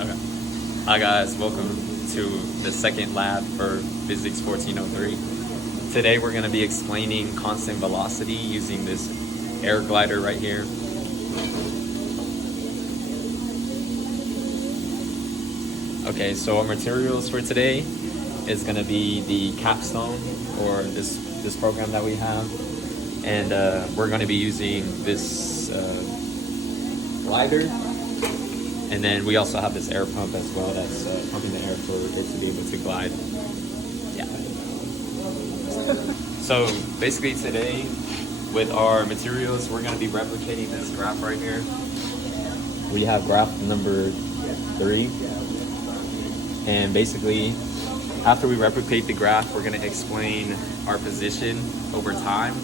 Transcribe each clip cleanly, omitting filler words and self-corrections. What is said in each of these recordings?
Okay. Hi guys, welcome to the second lab for Physics 1403. Today we're going to be explaining constant velocity using this air glider right here. Okay, so our materials for today is going to be the capstone, or this program that we have, and we're going to be using this glider. And then we also have this air pump as well that's pumping the air for it to be able to glide. Yeah. So basically today with our materials, we're going to be replicating this graph right here. We have graph number 3. And basically after we replicate the graph, we're going to explain our position over time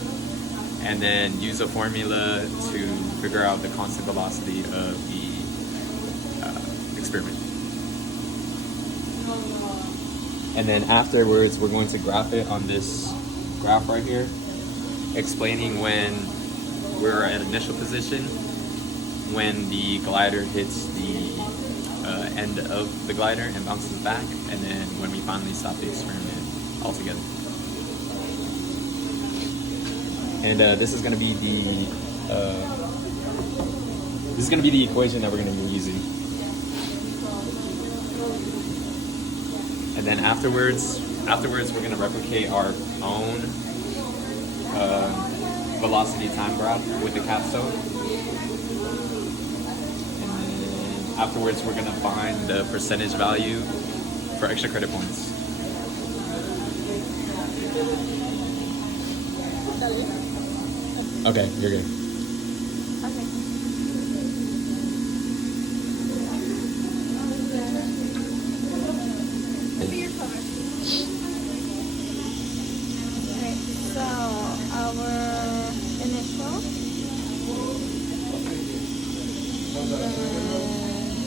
and then use a formula to figure out the constant velocity of the experiment. And then afterwards, we're going to graph it on this graph right here, explaining when we're at initial position, when the glider hits the end of the glider and bounces back, and then when we finally stop the experiment altogether. And this is going to be the equation that we're going to be using. And then afterwards we're going to replicate our own velocity time graph with the capstone. And then afterwards we're going to find the percentage value for extra credit points. Okay, you're good.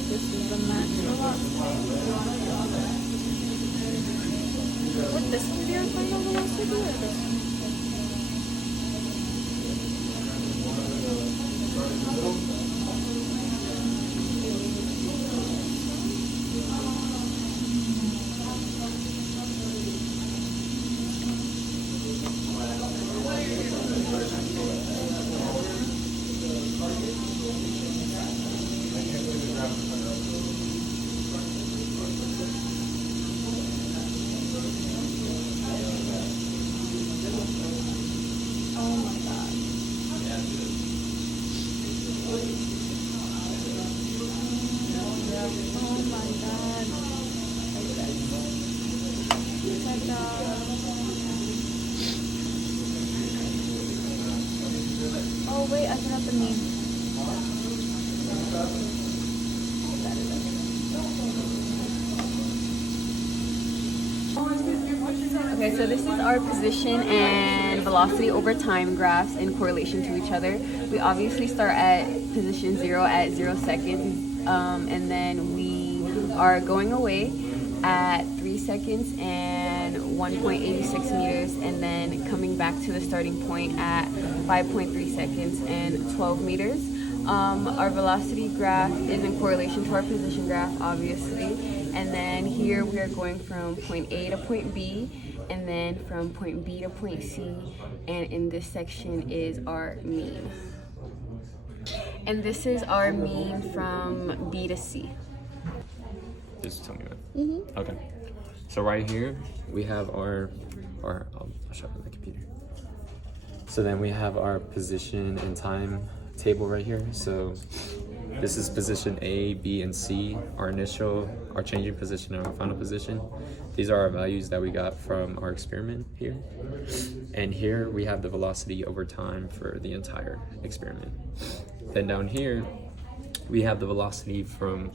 This is the max velocity. Would this one be our final velocity or this one? Oh wait, I forgot the name. Okay, so this is our position and velocity over time graphs in correlation to each other. We obviously start at position 0 at 0 seconds, and then we are going away at 3 seconds and 1.86 meters, and then coming back to the starting point at 5.3 seconds and 12 meters. Our velocity graph is in correlation to our position graph, obviously. And then here we are going from point A to point B, and then from point B to point C, and in this section is our mean. And this is our mean from B to C. Just tell me that. Okay. So right here we have our I'll show it on the computer. So then we have our position and time table right here. So this is position A, B, and C, our initial, our changing position, and our final position. These are our values that we got from our experiment here. And here we have the velocity over time for the entire experiment. Then down here, we have the velocity from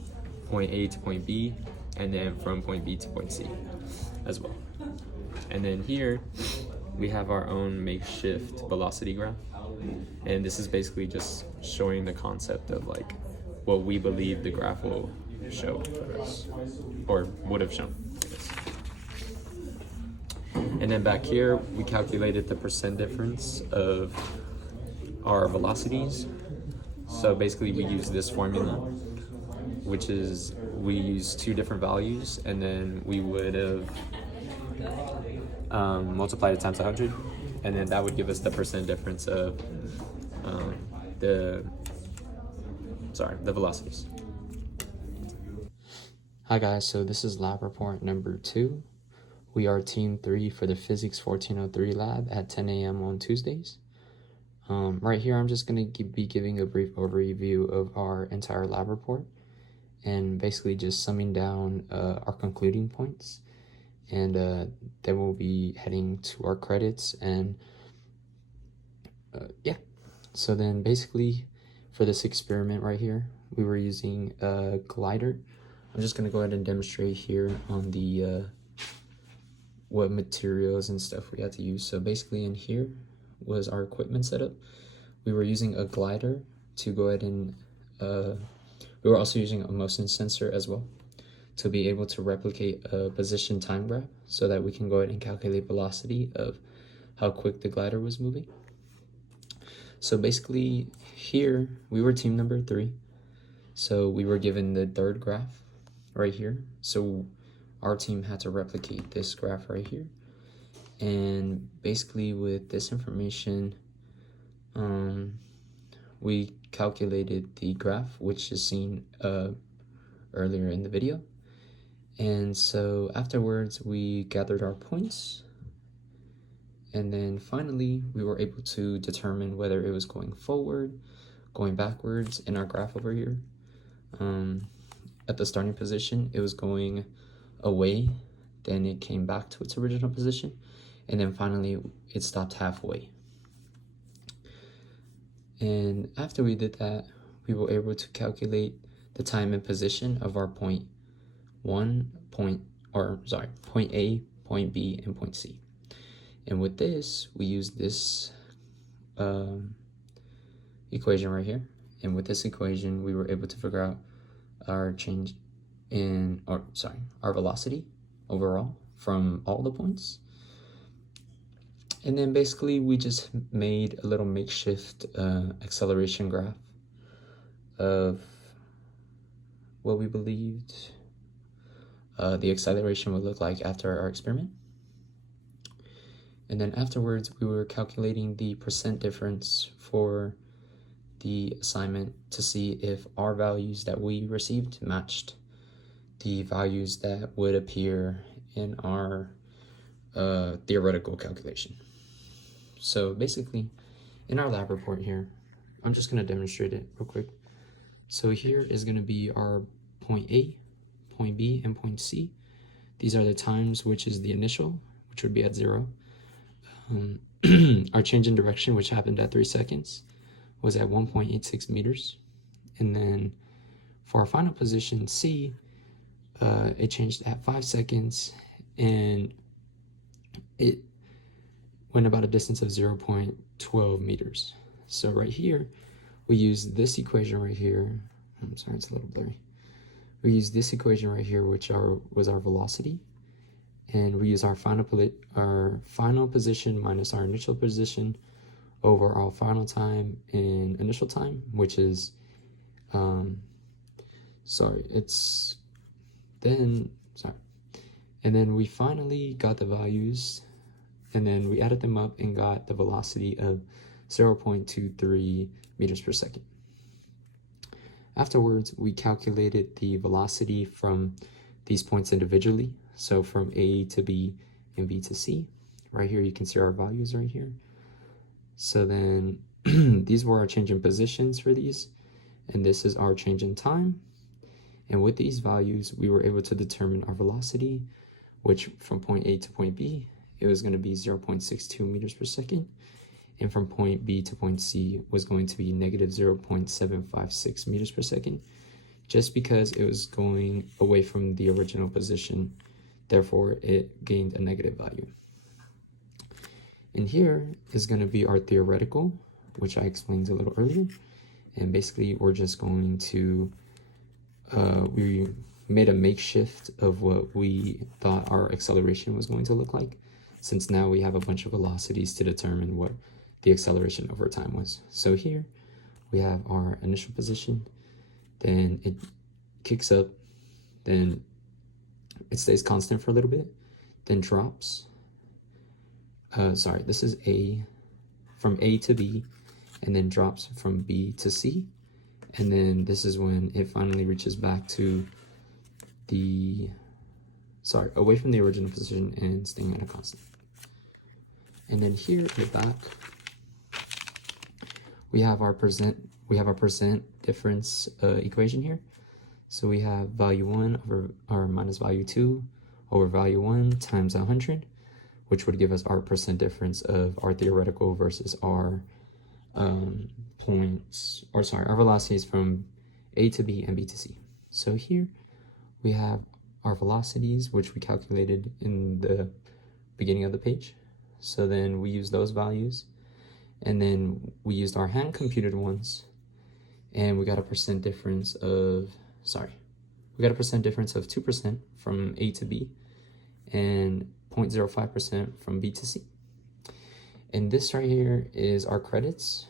point A to point B, and then from point B to point C as well. And then here, we have our own makeshift velocity graph. And this is basically just showing the concept of like what we believe the graph will show for us, or would have shown, I guess. And then back here, we calculated the percent difference of our velocities. So basically we use this formula which is we use two different values, and then we would have multiplied it times 100, and then that would give us the percent difference of the velocities. Hi guys, so this is lab report number 2. We are team 3 for the physics 1403 lab at 10 a.m. on Tuesdays. Right here, I'm just going to be giving a brief overview of our entire lab report and basically just summing down our concluding points. And then we'll be heading to our credits and yeah. So then basically for this experiment right here, we were using a glider. I'm just going to go ahead and demonstrate here on the what materials and stuff we had to use. So basically in here was our equipment setup. We were using a glider to go ahead and we were also using a motion sensor as well to be able to replicate a position time graph so that we can go ahead and calculate velocity of how quick the glider was moving. So basically here we were team number 3. So we were given the third graph right here. So our team had to replicate this graph right here. And basically with this information, we calculated the graph, which is seen earlier in the video. And so afterwards, we gathered our points. And then finally, we were able to determine whether it was going forward, going backwards in our graph over here. At the starting position, it was going away, then it came back to its original position, and then finally it stopped halfway. And after we did that, we were able to calculate the time and position of our point A, point B, and point C. And with this, we used this equation right here. And with this equation, we were able to figure out our change in, our velocity overall from all the points. And then basically we just made a little makeshift acceleration graph of what we believed the acceleration would look like after our experiment. And then afterwards, we were calculating the percent difference for the assignment to see if our values that we received matched the values that would appear in our theoretical calculation. So basically, in our lab report here, I'm just going to demonstrate it real quick. So here is going to be our point A, point B, and point C. These are the times, which is the initial, which would be at 0. Our change in direction, which happened at 3 seconds, was at 1.86 meters. And then for our final position, C, it changed at 5 seconds, and it went about a distance of 0.12 meters. So right here, we use this equation right here. I'm sorry, it's a little blurry. We use this equation right here, which was our velocity. And we use our final position minus our initial position over our final time and initial time, which is, and then we finally got the values, and then we added them up and got the velocity of 0.23 meters per second. Afterwards, we calculated the velocity from these points individually. So from A to B and B to C. Right here, you can see our values right here. So then these were our change in positions for these. And this is our change in time. And with these values, we were able to determine our velocity, which from point A to point B, it was going to be 0.62 meters per second. And from point B to point C was going to be negative 0.756 meters per second, just because it was going away from the original position. Therefore, it gained a negative value. And here is going to be our theoretical, which I explained a little earlier. And basically, we're just going to, we made a makeshift of what we thought our acceleration was going to look like, since now we have a bunch of velocities to determine what the acceleration over time was. So here we have our initial position, then it kicks up, then it stays constant for a little bit, then drops. Sorry, this is from A to B, and then drops from B to C. And then this is when it finally reaches back to away from the original position and staying at a constant. And then here in the back, we have our percent difference equation here. So we have value 1 over or minus value 2 over value 1 times 100, which would give us our percent difference of our theoretical versus our our velocities from A to B and B to C. So here we have our velocities, which we calculated in the beginning of the page. So then we use those values, and then we used our hand computed ones, and we got a percent difference of 2% from A to B and 0.05% from B to C. And this right here is our credits.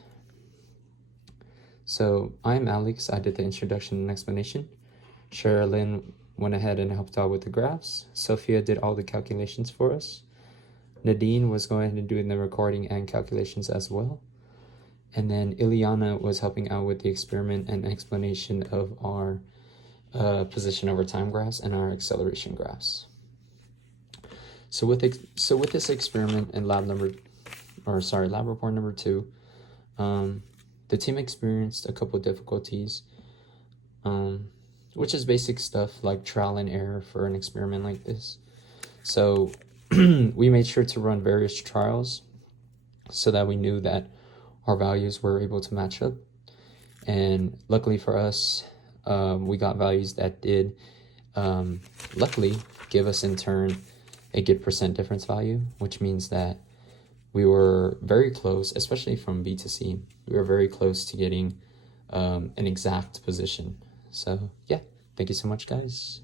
So I'm Alex, I did the introduction and explanation. Sherilyn went ahead and helped out with the graphs. Sophia did all the calculations for us. Nadine was going ahead and doing the recording and calculations as well. And then Ileana was helping out with the experiment and explanation of our position over time graphs and our acceleration graphs. So with this experiment in lab report number 2, the team experienced a couple difficulties, which is basic stuff like trial and error for an experiment like this. So we made sure to run various trials so that we knew that our values were able to match up. And luckily for us, we got values that did luckily give us in turn a good percent difference value, which means that we were very close, especially from B to C. We were very close to getting an exact position. So yeah, thank you so much, guys.